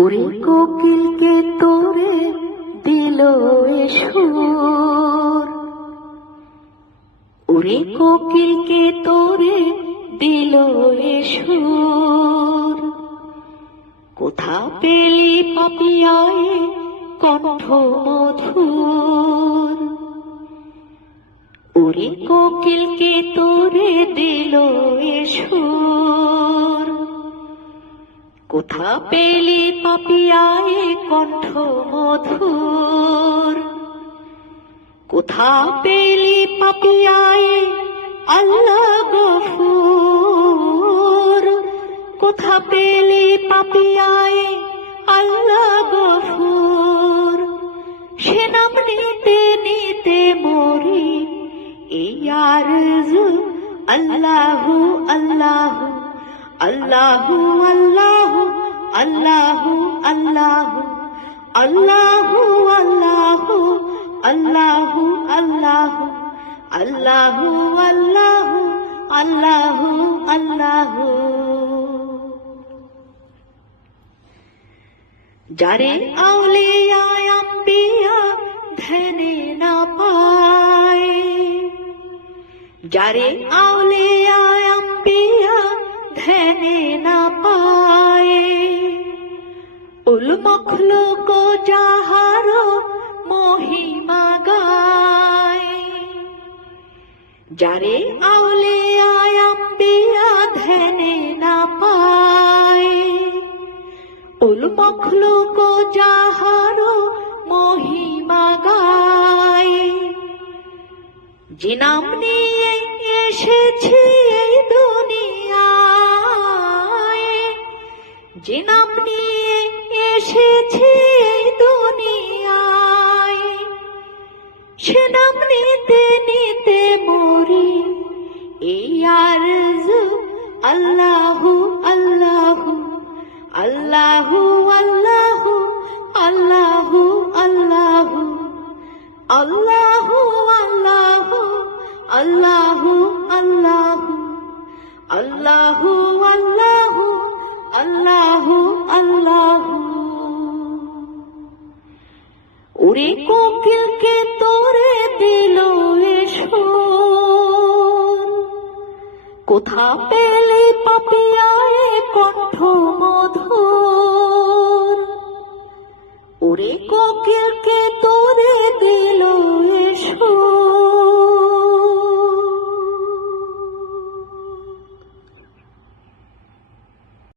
ওরে কোকিলকে তোরে দিল এ সুর, ওরে কোকিলকে তোরে দিল এ সুর। কোথা পেলি পাপিয়ায় কণ্ঠ মধুর, ওরে কোকিলকে তোরে দিল এ সুর। কোথা পেলি পাপিয়ায় কণ্ঠ মধুর, কোথা পেলি পাপিয়ায় আল্লাহ গফুর। কোথা পেলি পাপিয়ায় আল্লাহ গফুর। সে নাম নিতে নিতে মরি এই আরজু আল্লাহু আল্লাহু আল্লাহু আল্লাহু আল্লাহু আল্লাহু আল্লাহু আল্লাহু আল্লাহু আল্লাহু আল্লাহু আল্লাহু আল্লাহু আল্লাহু। যারে আউলিয়া আম্বিয়া ধ্যানে না পায়, যারে আউলিয়া আম্বিয়া ধ্যানে না পায়, উল মখলুক যাহার মহিমা গায়। যারে আউলিয়া আম্বিয়া ধ্যানে না পায়, উল মখলুক যাহার মহিমা গায়। যে নাম নিয়ে এসেছি এই দুনিয়ায়, যে নাম নিয়ে এসেছি এই দুনিয়ায়, সে নাম নিতে নিতে মরি এই আরজু আল্লাহু আল্লাহু আল্লাহু আল্লাহু আল্লাহু আল্লাহু আল্লাহু আল্লাহু আল্লাহু আল্লাহু আল্লাহু আল্লাহু আল্লাহু আল্লাহু। ওরে কোকিলকে তোরে দিল এ সুর, কোথা পেলে পাপি